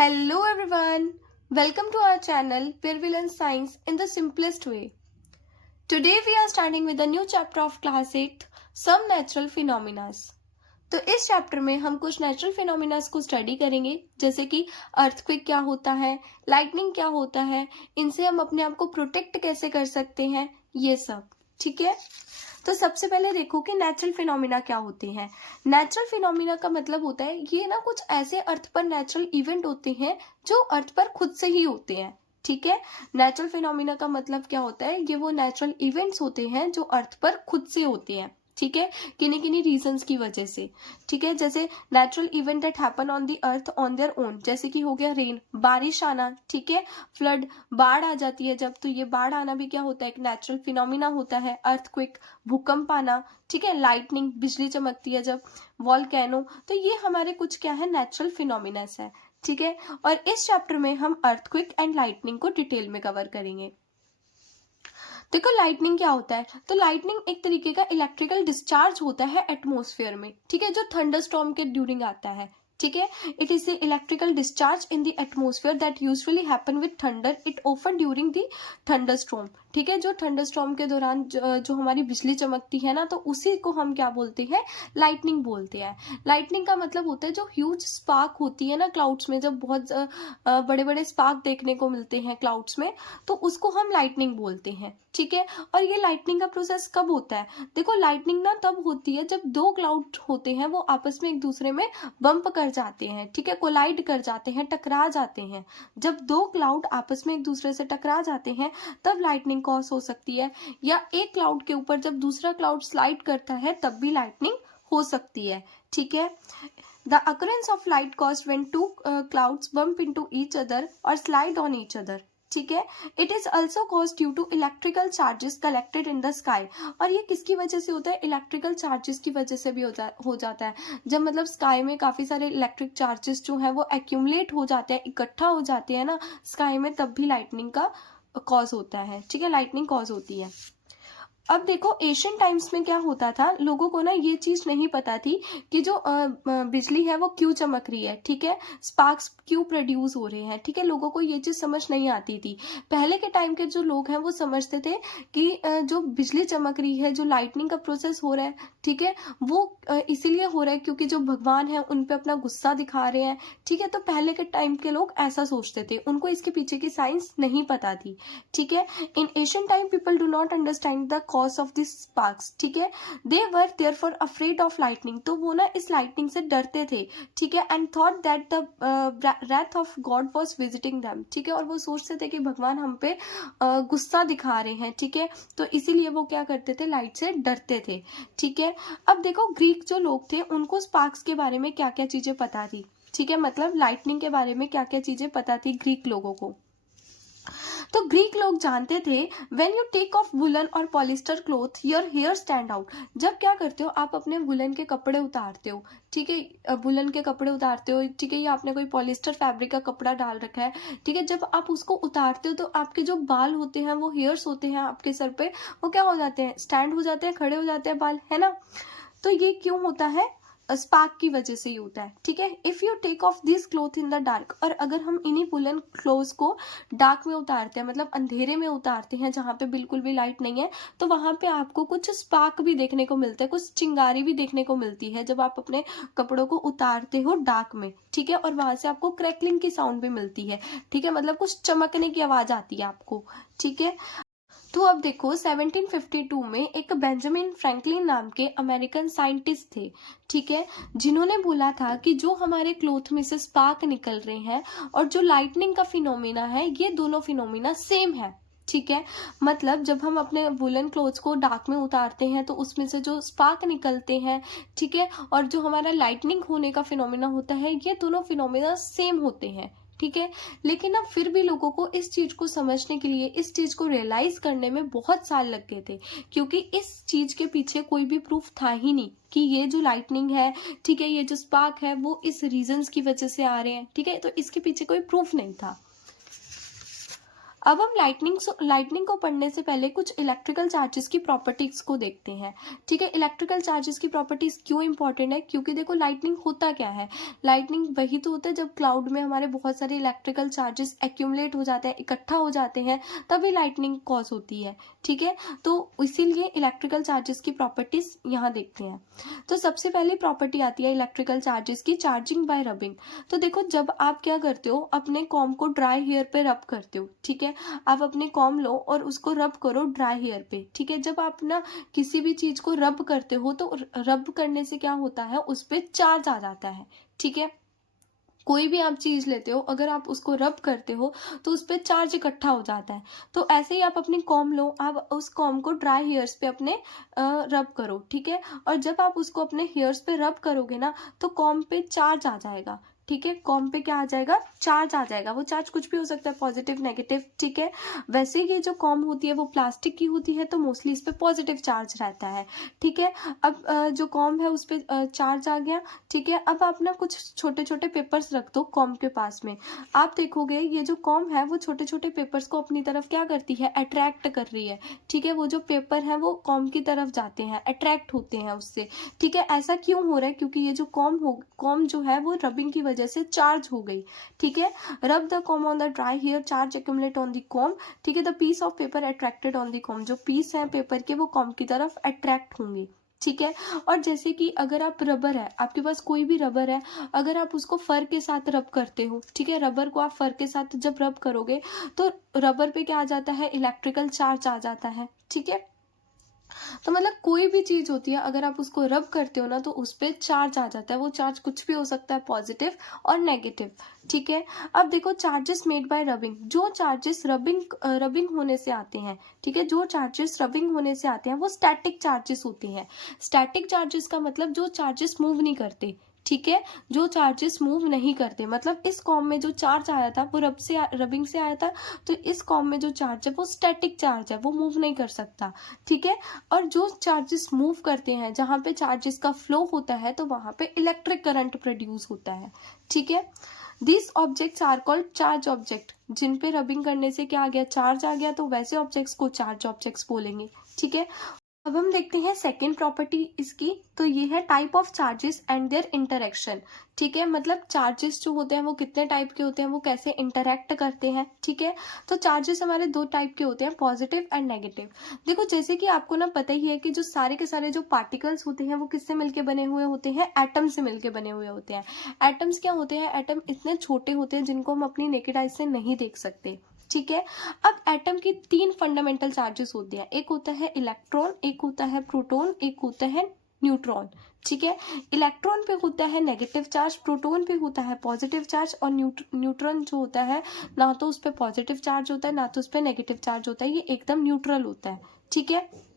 Hello everyone, welcome to our channel where we learn science in the simplest way. Today we are starting with a new chapter of class 8, some natural phenomena. तो इस chapter में हम कुछ natural phenomena को study करेंगे, जैसे कि earthquake क्या होता है, लाइटनिंग क्या होता है, इनसे हम अपने आप को प्रोटेक्ट कैसे कर सकते हैं, ये सब। ठीक है, तो सबसे पहले देखो कि नेचुरल फिनोमिना क्या होते हैं। नेचुरल फिनोमिना का मतलब होता है ये ना कुछ ऐसे अर्थ पर नेचुरल इवेंट होते हैं जो अर्थ पर खुद से ही होते हैं। ठीक है, नेचुरल फिनोमिना का मतलब क्या होता है, ये वो नेचुरल इवेंट्स होते हैं जो अर्थ पर खुद से होते हैं। ठीक है, किन्हीं किन्हीं रीजंस की वजह से। ठीक है, जैसे natural event that happen on the earth on their own, जैसे कि हो गया रेन, बारिश आना। ठीक है, फ्लड, बाढ़ आ जाती है जब, तो ये बाढ़ आना भी क्या होता है, एक नेचुरल फिनोमिना होता है। अर्थक्वेक, भूकंप आना। ठीक है, लाइटनिंग, बिजली चमकती है जब, वॉल्केनो, तो ये हमारे कुछ क्या है, नेचुरल फिनोमिनास है। ठीक है, और इस चैप्टर में हम अर्थक्वेक एंड लाइटनिंग को डिटेल में कवर करेंगे। देखो लाइटनिंग क्या होता है, तो लाइटनिंग एक तरीके का इलेक्ट्रिकल डिस्चार्ज होता है एटमॉस्फेयर में। ठीक है, जो थंडरस्टॉर्म के ड्यूरिंग आता है। ठीक है, it is a electrical discharge in the atmosphere that usually happen with thunder, it often during the thunderstorm. ठीक है, जो थंडरस्टॉर्म के दौरान जो हमारी बिजली चमकती है ना, तो उसी को हम क्या बोलते हैं, लाइटनिंग बोलते हैं। लाइटनिंग का मतलब होता है जो ह्यूज स्पार्क होती है ना क्लाउड्स में, जब बहुत बड़े बड़े स्पार्क देखने को मिलते हैं क्लाउड्स में, तो उसको हम लाइटनिंग बोलते हैं। ठीक है, और ये लाइटनिंग का प्रोसेस कब होता है, देखो लाइटनिंग ना तब होती है जब दो क्लाउड होते हैं, वो आपस में एक दूसरे में बम्प कर जाते हैं। ठीक है, कोलाइड कर जाते हैं, टकरा जाते हैं। जब दो क्लाउड आपस में एक दूसरे से टकरा जाते हैं तब लाइटनिंग कॉज हो सकती है, या एक क्लाउड के ऊपर जब दूसरा क्लाउड स्लाइड करता है तब भी लाइटनिंग हो सकती है। ठीक है, the occurrence of light cause when two clouds bump into each other और स्लाइड ऑन ईच अदर। ठीक है, it is also cause due to electrical charges collected in the sky. और ये किसकी वजह से होता है, इलेक्ट्रिकल चार्जेस की वजह से भी हो जाता है। जब मतलब स्काई में काफी सारे इलेक्ट्रिक चार्जेस जो है वो एक्यूमुलेट हो जाते हैं, इकट्ठा हो जाते हैं ना स्काई में, तब भी लाइटनिंग का कॉज होता है। ठीक है, लाइटनिंग कॉज होती है। अब देखो एशियन टाइम्स में क्या होता था, लोगों को ना ये चीज नहीं पता थी कि जो बिजली है वो क्यों चमक रही है। ठीक है, स्पार्क्स क्यों प्रोड्यूस हो रहे हैं। ठीक है, लोगों को ये चीज समझ नहीं आती थी। पहले के टाइम के जो लोग हैं वो समझते थे कि जो बिजली चमक रही है, जो लाइटनिंग का प्रोसेस हो रहा है, ठीक है, वो इसीलिए हो रहा है क्योंकि जो भगवान है उन पे अपना गुस्सा दिखा रहे हैं। ठीक है, तो पहले के टाइम के लोग ऐसा सोचते थे, उनको इसके पीछे की साइंस नहीं पता थी। ठीक है, इन Asian time people do not understand the cause of this sparks. ठीक है, दे वर देयरफॉर अफ्रेड ऑफ लाइटनिंग, तो वो ना इस लाइटनिंग से डरते थे। ठीक है, and thought that the wrath of God was visiting them. ठीक है, और वो सोचते थे कि भगवान हम पे गुस्सा दिखा रहे हैं। ठीक है, तो इसीलिए वो क्या करते थे, लाइट से डरते थे। ठीक है, अब देखो ग्रीक जो लोग थे उनको स्पार्क्स के बारे में क्या क्या चीजें पता थी। ठीक है, मतलब लाइटनिंग के बारे में क्या क्या चीजें पता थी ग्रीक लोगों को। तो ग्रीक लोग जानते थे when you take off woollen और polyester cloth your hair stand out. जब क्या करते हो आप अपने वुलन के कपड़े उतारते हो। ठीक है, वुलन के कपड़े उतारते हो। ठीक है, या आपने कोई पॉलिस्टर फैब्रिक का कपड़ा डाल रखा है। ठीक है, जब आप उसको उतारते हो तो आपके जो बाल होते हैं, वो हेयर्स होते हैं आपके सर पे, वो क्या हो जाते हैं, स्टैंड हो जाते हैं, खड़े हो जाते हैं बाल, है ना। तो ये क्यों होता है, स्पार्क की वजह से ही होता है। ठीक है, if you take off this cloth in the dark, और अगर हम इन्हीं वुलन क्लोथ को डार्क में उतारते हैं, मतलब अंधेरे में उतारते हैं जहां पे बिल्कुल भी लाइट नहीं है, तो वहां पे आपको कुछ स्पार्क भी देखने को मिलता है, कुछ चिंगारी भी देखने को मिलती है जब आप अपने कपड़ों को उतारते हो डार्क में। ठीक है, और वहां से आपको क्रैकलिंग की साउंड भी मिलती है। ठीक है, मतलब कुछ चमकने की आवाज आती है आपको। ठीक है, तो अब देखो 1752 में एक बेंजामिन फ्रैंकलिन नाम के अमेरिकन साइंटिस्ट थे। ठीक है, जिन्होंने बोला था कि जो हमारे क्लोथ में से स्पार्क निकल रहे हैं और जो लाइटनिंग का फिनोमिना है, ये दोनों फिनोमिना सेम है। ठीक है, मतलब जब हम अपने वुलन क्लोथ्स को डार्क में उतारते हैं तो उसमें से जो स्पार्क निकलते हैं, ठीक है, और जो हमारा लाइटनिंग होने का फिनोमिना होता है, ये दोनों फिनोमिना सेम होते हैं। ठीक है, लेकिन अब फिर भी लोगों को इस चीज को समझने के लिए, इस चीज को रियलाइज करने में बहुत साल लग गए थे, क्योंकि इस चीज के पीछे कोई भी प्रूफ था ही नहीं कि ये जो लाइटनिंग है, ठीक है, ये जो स्पार्क है, वो इस रीजंस की वजह से आ रहे हैं। ठीक है, तो इसके पीछे कोई प्रूफ नहीं था। अब हम लाइटनिंग को पढ़ने से पहले कुछ इलेक्ट्रिकल चार्जेस की प्रॉपर्टीज को देखते हैं। ठीक है, इलेक्ट्रिकल चार्जेस की प्रॉपर्टीज क्यों इंपॉर्टेंट है, क्योंकि देखो लाइटनिंग होता क्या है, लाइटनिंग वही तो होता है जब क्लाउड में हमारे बहुत सारे इलेक्ट्रिकल चार्जेस एक्यूमुलेट हो जाते हैं, इकट्ठा हो जाते हैं, तभी लाइटनिंग कॉज होती है। ठीक है, तो इसीलिए इलेक्ट्रिकल चार्जेस की प्रॉपर्टीज यहाँ देखते हैं। तो सबसे पहली प्रॉपर्टी आती है इलेक्ट्रिकल चार्जेस की, चार्जिंग बाय रबिंग। तो देखो जब आप क्या करते हो, अपने कॉम को ड्राई हेयर पे रब करते हो। ठीक है, आप अपने कॉम लो और उसको रब करो ड्राई हेयर पे। ठीक है, जब आप ना किसी भी चीज को रब करते हो तो रब करने से क्या होता है, उस पर चार्ज आ जाता है। ठीक है, कोई भी आप चीज लेते हो, अगर आप उसको रब करते हो तो उस पर चार्ज इकट्ठा हो जाता है। तो ऐसे ही आप अपनी कॉम लो, आप उस कॉम को ड्राई हेयर्स पे अपने रब करो। ठीक है, और जब आप उसको अपने हेयर्स पे रब करोगे ना तो कॉम पे चार्ज आ जाएगा। ठीक है, कॉम पे क्या आ जाएगा, चार्ज आ जाएगा। वो चार्ज कुछ भी हो सकता है, पॉजिटिव नेगेटिव। ठीक है, वैसे ये जो कॉम होती है वो प्लास्टिक की होती है, तो मोस्टली इस पे पॉजिटिव चार्ज रहता है। ठीक है, अब जो कॉम है उस पर चार्ज आ गया। ठीक है, अब आप ना कुछ छोटे छोटे पेपर्स रख दो कॉम के पास में। आप देखोगे ये जो कॉम है वो छोटे छोटे पेपर्स को अपनी तरफ क्या करती है, अट्रैक्ट कर रही है। ठीक है, वो जो पेपर है वो कॉम की तरफ जाते हैं, अट्रैक्ट होते हैं उससे। ठीक है, ऐसा क्यों हो रहा है, क्योंकि ये जो कॉम जो है वो रबिंग की वजह से चार्ज हो गई। ठीक है, rub the comb on the dry hair, charge accumulate on the comb. ठीक है, the piece of paper attracted on the comb, जो पीस है पेपर के वो कॉम की तरफ अट्रैक्ट होंगे। ठीक है, और जैसे कि अगर आप रबर है, आपके पास कोई भी रबर है, अगर आप उसको फर के साथ रब करते हो, ठीक है, रबर को आप फर के साथ जब रब करोगे तो रबर पे क्या आ जाता है, इलेक्ट्रिकल चार्ज आ जाता है। ठीक है, तो मतलब कोई भी चीज होती है अगर आप उसको रब करते हो ना तो उस पर चार्ज आ जाता है। वो चार्ज कुछ भी हो सकता है, पॉजिटिव और नेगेटिव। ठीक है, अब देखो चार्जेस मेड बाय रबिंग, जो चार्जेस रबिंग होने से आते हैं। ठीक है, जो चार्जेस रबिंग होने से आते हैं वो स्टैटिक चार्जेस होते हैं। स्टैटिक चार्जेस का मतलब जो चार्जेस मूव नहीं करते। ठीक है, जो चार्जेस मूव नहीं करते, मतलब इस कॉम में जो चार्ज आया था वो रबिंग से आया था, तो इस कॉम में जो चार्ज है वो स्टैटिक चार्ज है, वो मूव नहीं कर सकता। ठीक है, और जो चार्जेस मूव करते हैं, जहां पे चार्जेस का फ्लो होता है तो वहां पे इलेक्ट्रिक करंट प्रोड्यूस होता है। ठीक है, this objects are called charge object, जिन पे रबिंग करने से क्या आ गया, चार्ज आ गया, तो वैसे ऑब्जेक्ट्स को चार्ज ऑब्जेक्ट्स बोलेंगे। ठीक है, अब हम देखते हैं सेकेंड प्रॉपर्टी इसकी, तो ये है type of charges and there interaction. ठीक है, मतलब चार्जेस जो होते हैं वो कितने टाइप के होते हैं, वो कैसे इंटरेक्ट करते हैं। ठीक है, तो चार्जेस हमारे दो टाइप के होते हैं, पॉजिटिव एंड नेगेटिव। देखो जैसे कि आपको ना पता ही है कि जो सारे के सारे जो पार्टिकल्स होते हैं वो किससे मिलके बने हुए होते हैं, एटम से मिलके बने हुए होते हैं। एटम्स क्या होते हैं, एटम इतने छोटे होते हैं जिनको हम अपनी नेकेड आई से नहीं देख सकते। ठीक है, अब एटम की तीन फंडामेंटल चार्जेस होते हैं, एक होता है इलेक्ट्रॉन, एक होता है प्रोटॉन, एक होता है न्यूट्रॉन। ठीक है, इलेक्ट्रॉन पे होता है नेगेटिव चार्ज, प्रोटॉन पे होता है पॉजिटिव चार्ज, और न्यूट्रॉन जो होता है ना तो उस पर पॉजिटिव चार्ज होता है ना तो उस पर नेगेटिव चार्ज होता है, ये एकदम न्यूट्रल होता है। ठीक है,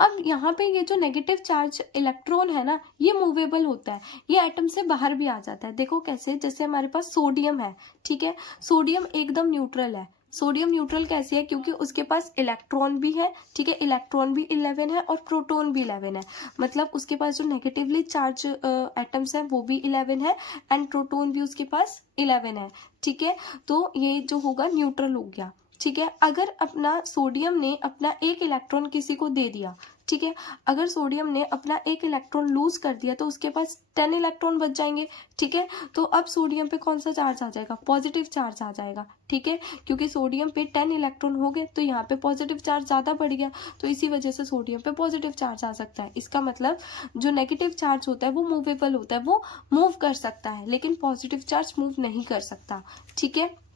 अब यहाँ पे ये जो नेगेटिव चार्ज इलेक्ट्रॉन है ना, ये मूवेबल होता है, ये एटम से बाहर भी आ जाता है। देखो कैसे, जैसे हमारे पास सोडियम है। ठीक है, सोडियम एकदम न्यूट्रल है। सोडियम न्यूट्रल कैसे है, क्योंकि उसके पास इलेक्ट्रॉन भी है। ठीक है, इलेक्ट्रॉन भी 11 है और प्रोटॉन भी 11 है, मतलब उसके पास जो नेगेटिवली चार्ज एटम्स है वो भी 11 है एंड प्रोटॉन भी उसके पास 11 है। ठीक है, तो ये जो होगा न्यूट्रल हो गया। ठीक है, अगर अपना सोडियम ने अपना एक इलेक्ट्रॉन किसी को दे दिया, ठीक है, अगर सोडियम ने अपना एक इलेक्ट्रॉन लूज कर दिया तो उसके पास 10 इलेक्ट्रॉन बच जाएंगे। ठीक है, तो अब सोडियम पे कौन सा चार्ज आ जाएगा, पॉजिटिव चार्ज आ जाएगा। ठीक है, क्योंकि सोडियम पे 10 इलेक्ट्रॉन हो गए तो यहाँ पे पॉजिटिव चार्ज ज्यादा बढ़ गया, तो इसी वजह से सोडियम पे पॉजिटिव चार्ज आ सकता है। इसका मतलब जो नेगेटिव चार्ज होता है वो मूवेबल होता है, वो मूव कर सकता है, लेकिन पॉजिटिव चार्ज मूव नहीं कर सकता। ठीक है,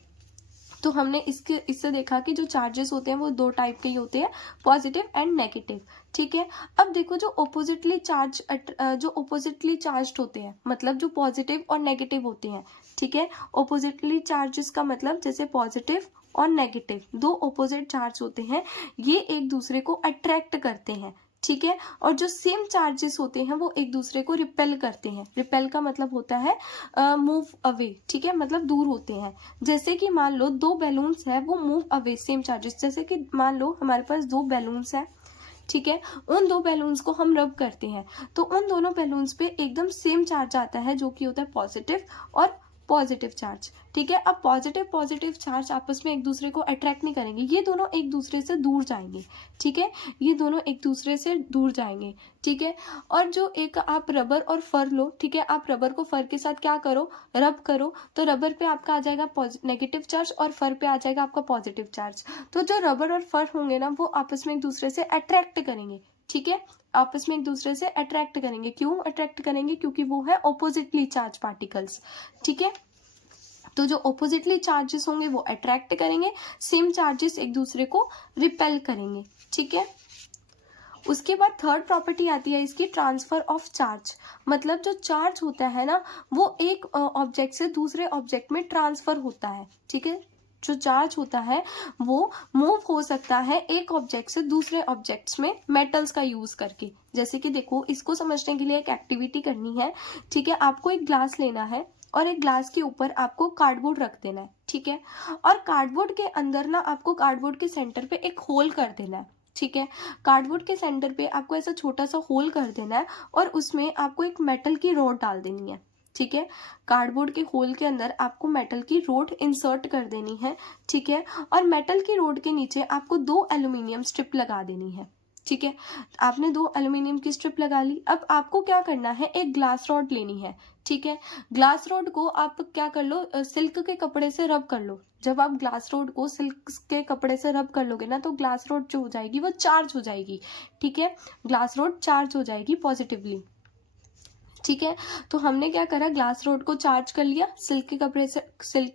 तो हमने इससे देखा कि जो चार्जेस होते हैं वो दो टाइप के ही होते हैं, पॉजिटिव एंड नेगेटिव। ठीक है, अब देखो जो ओपोजिटली चार्ज होते हैं, मतलब जो पॉजिटिव और नेगेटिव होते हैं। ठीक है, ओपोजिटली चार्जेस का मतलब जैसे पॉजिटिव और नेगेटिव दो ओपोजिट चार्ज होते हैं, ये एक दूसरे को अट्रैक्ट करते हैं। ठीक है, और जो सेम चार्जेस होते हैं वो एक दूसरे को रिपेल करते हैं। रिपेल का मतलब होता है मूव अवे। ठीक है, मतलब दूर होते हैं। जैसे कि मान लो दो बैलून्स है, वो मूव अवे, सेम चार्जेस। जैसे कि मान लो हमारे पास दो बैलून्स है, ठीक है, उन दो बैलून्स को हम रब करते हैं तो उन दोनों बैलून्स पे एकदम सेम चार्ज आता है, जो कि होता है पॉजिटिव और पॉजिटिव चार्ज। ठीक है, अब पॉजिटिव पॉजिटिव चार्ज आपस में एक दूसरे को अट्रैक्ट नहीं करेंगे, ये दोनों एक दूसरे से दूर जाएंगे। ठीक है, ये दोनों एक दूसरे से दूर जाएंगे। ठीक है, और जो एक आप रबर और फर लो, ठीक है, आप रबर को फर के साथ क्या करो, रब करो, तो रबर पे आपका आ जाएगा नेगेटिव चार्ज और फर पे आ जाएगा आपका पॉजिटिव चार्ज। तो जो रबर और फर होंगे ना, वो आपस में एक दूसरे से अट्रैक्ट करेंगे। ठीक है, आपस में एक दूसरे से अट्रैक्ट करेंगे। क्यों अट्रैक्ट करेंगे? क्योंकि वो है ऑपोजिटली चार्ज पार्टिकल्स। ठीक है, तो जो ऑपोजिटली चार्जेस होंगे वो अट्रैक्ट करेंगे, सेम चार्जेस एक दूसरे को रिपेल करेंगे। ठीक है, उसके बाद थर्ड प्रॉपर्टी आती है इसकी, ट्रांसफर ऑफ चार्ज। मतलब जो चार्ज होता है ना, वो एक ऑब्जेक्ट से दूसरे ऑब्जेक्ट में ट्रांसफर होता है। ठीक है, जो चार्ज होता है वो मूव हो सकता है एक ऑब्जेक्ट से दूसरे ऑब्जेक्ट्स में मेटल्स का यूज करके। जैसे कि देखो, इसको समझने के लिए एक एक्टिविटी करनी है। ठीक है, आपको एक ग्लास लेना है और एक ग्लास के ऊपर आपको कार्डबोर्ड रख देना है। ठीक है, और कार्डबोर्ड के अंदर ना आपको कार्डबोर्ड के सेंटर पे एक होल कर देना है। ठीक है, कार्डबोर्ड के सेंटर पे आपको ऐसा छोटा सा होल कर देना है और उसमें आपको एक मेटल की रॉड डाल देनी है। ठीक है, कार्डबोर्ड के होल के अंदर आपको मेटल की रॉड इंसर्ट कर देनी है। ठीक है, और मेटल की रॉड के नीचे आपको 2 एल्यूमिनियम स्ट्रिप लगा देनी है। ठीक है, आपने 2 एल्यूमिनियम की स्ट्रिप लगा ली। अब आपको क्या करना है, एक ग्लास रॉड लेनी है। ठीक है, ग्लास रॉड को आप क्या कर लो, सिल्क के कपड़े से रब कर लो। जब आप ग्लास रॉड को सिल्क के कपड़े से रब कर लोगे ना, तो ग्लास रॉड जो हो जाएगी वो चार्ज हो जाएगी। ठीक है, ग्लास रॉड चार्ज हो जाएगी पॉजिटिवली। ठीक है, तो हमने क्या करा, ग्लास रॉड को चार्ज कर लिया सिल्क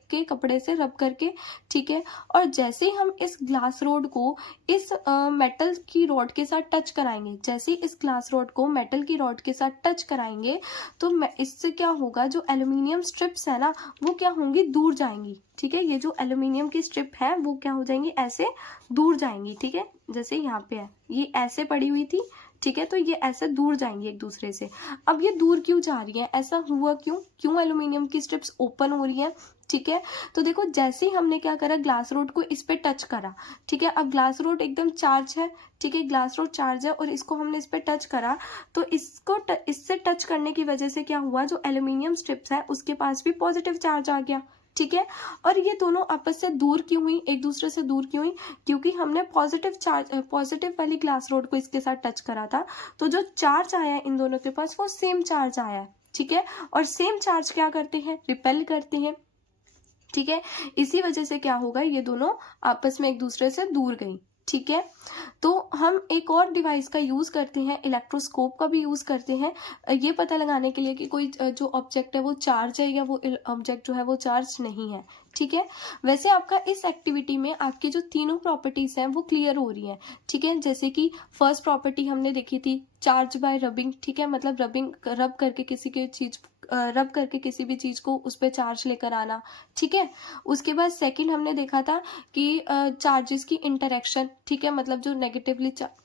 के कपड़े से रब करके। ठीक है, और जैसे ही हम इस ग्लास रॉड को इस मेटल की रॉड के साथ टच कराएंगे, जैसे ही इस ग्लास रॉड को मेटल की रॉड के साथ टच कराएंगे, तो इससे क्या होगा, जो एल्यूमिनियम स्ट्रिप्स है ना, वो क्या होंगी, दूर जाएंगी। ठीक है, ये जो एल्यूमिनियम की स्ट्रिप है वो क्या हो जाएंगी, ऐसे दूर जाएंगी। ठीक है, जैसे यहाँ पे है, ये ऐसे पड़ी हुई थी। ठीक है, तो ये ऐसे दूर जाएंगी एक दूसरे से। अब ये दूर क्यों जा रही है, ऐसा हुआ क्यों एल्यूमिनियम की स्ट्रिप्स ओपन हो रही है? ठीक है, तो देखो, जैसे ही हमने क्या करा, ग्लास रॉड को इस पे टच करा। ठीक है, अब ग्लास रॉड एकदम चार्ज है। ठीक है, ग्लास रॉड चार्ज है और इसको हमने इस पे टच करा, तो इससे टच करने की वजह से क्या हुआ, जो एल्यूमिनियम स्ट्रिप्स है उसके पास भी पॉजिटिव चार्ज आ गया। ठीक है, और ये दोनों आपस से दूर क्यों हुई, एक दूसरे से दूर क्यों हुई? क्योंकि हमने पॉजिटिव वाली ग्लास रॉड को इसके साथ टच करा था, तो जो चार्ज आया है इन दोनों के पास वो सेम चार्ज आया है। ठीक है, और सेम चार्ज क्या करते हैं, रिपेल करते हैं। ठीक है, इसी वजह से क्या होगा, ये दोनों आपस में एक दूसरे से दूर गई। ठीक है, तो हम एक और डिवाइस का यूज करते हैं, इलेक्ट्रोस्कोप का भी यूज करते हैं, ये पता लगाने के लिए कि कोई जो ऑब्जेक्ट है वो चार्ज है या वो ऑब्जेक्ट जो है वो चार्ज नहीं है। ठीक है, वैसे आपका इस एक्टिविटी में आपकी जो तीनों प्रॉपर्टीज हैं वो क्लियर हो रही हैं। ठीक है, जैसे कि फर्स्ट प्रॉपर्टी हमने देखी थी, चार्ज बाय रबिंग। ठीक है, मतलब रब करके किसी भी चीज को उस पर चार्ज लेकर आना। ठीक है, उसके बाद सेकंड हमने देखा था कि चार्जेस की इंटरेक्शन। ठीक है, मतलब जो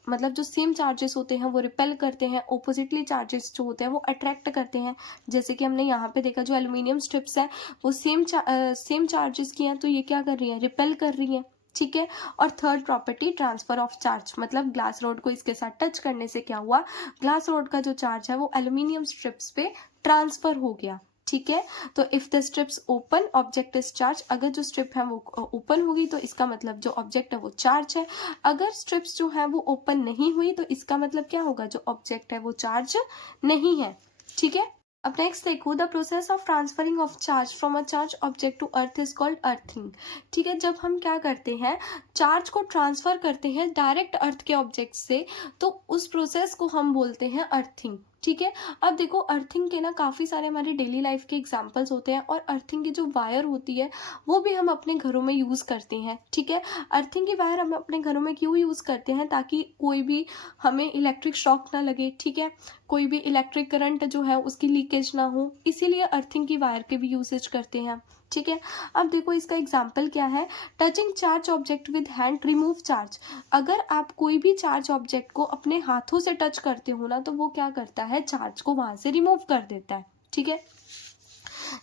मतलब जो सेम चार्जेस होते हैं वो रिपेल करते हैं, ऑपोजिटली चार्जेस जो होते हैं वो अट्रैक्ट करते हैं। जैसे कि हमने यहाँ पे देखा, जो एल्यूमिनियम स्ट्रिप्स है वो सेम चार्जेस की हैं, तो ये क्या कर रही है, रिपेल कर रही है। ठीक है, और third property, transfer of charge. मतलब ग्लास रॉड को इसके साथ टच करने से क्या हुआ, ग्लास रॉड का जो चार्ज है वो एल्यूमिनियम स्ट्रिप्स पे ट्रांसफर हो गया। ठीक है, तो if the strips open object is charge, अगर जो स्ट्रिप है वो ओपन होगी तो इसका मतलब जो ऑब्जेक्ट है वो चार्ज है। अगर स्ट्रिप्स जो है वो ओपन नहीं हुई तो इसका मतलब क्या होगा, जो ऑब्जेक्ट है वो चार्ज नहीं है। ठीक है, अब नेक्स्ट देखो, the process of transferring of charge from a charge object to earth is called earthing. ठीक है, जब हम क्या करते हैं, चार्ज को ट्रांसफर करते हैं डायरेक्ट अर्थ के ऑब्जेक्ट से, तो उस प्रोसेस को हम बोलते हैं अर्थिंग। ठीक है, अब देखो, अर्थिंग के ना काफ़ी सारे हमारे डेली लाइफ के एग्जांपल्स होते हैं, और अर्थिंग की जो वायर होती है वो भी हम अपने घरों में यूज़ करते हैं। ठीक है, अर्थिंग की वायर हम अपने घरों में क्यों यूज़ करते हैं, ताकि कोई भी हमें इलेक्ट्रिक शॉक ना लगे। ठीक है, कोई भी इलेक्ट्रिक करंट जो है उसकी लीकेज ना हो, इसीलिए अर्थिंग की वायर के भी यूसेज करते हैं। ठीक है, अब देखो इसका एग्जाम्पल क्या है, touching charge object with hand remove charge. अगर आप कोई भी चार्ज ऑब्जेक्ट को अपने हाथों से टच करते हो ना, तो वो क्या करता है, चार्ज को वहां से रिमूव कर देता है। ठीक है,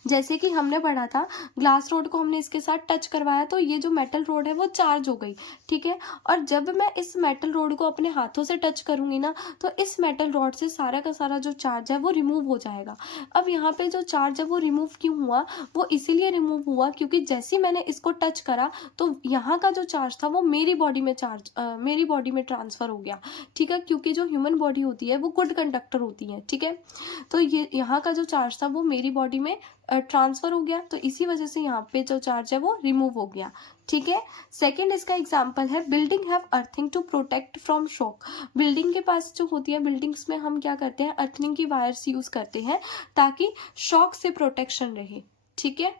जैसे कि हमने पढ़ा था, ग्लास रोड को हमने इसके साथ टच करवाया तो ये जो मेटल रोड है वो चार्ज हो गई, ठीक है। और जब मैं इस मेटल रोड को अपने हाथों से टच करूंगी ना, तो इस मेटल रोड से सारा का सारा जो चार्ज है वो रिमूव हो जाएगा। अब यहाँ पे जो चार्ज है वो रिमूव क्यों हुआ, वो इसीलिए रिमूव हुआ क्योंकि जैसे ही मैंने इसको टच करा तो यहाँ का जो चार्ज था वो मेरी बॉडी में ट्रांसफर हो गया, ठीक है। क्योंकि जो ह्यूमन बॉडी होती है वो गुड कंडक्टर होती है, ठीक है। तो ये यहाँ का जो चार्ज था वो मेरी बॉडी में ट्रांसफर हो गया, तो इसी वजह से यहाँ पे जो चार्ज है वो रिमूव हो गया, ठीक है। सेकंड इसका एग्जांपल है, building have earthing to protect from shock. Building के पास जो होती है, बिल्डिंग्स में हम क्या करते हैं, अर्थिंग की वायर्स यूज करते हैं ताकि शॉक से प्रोटेक्शन रहे, ठीक है।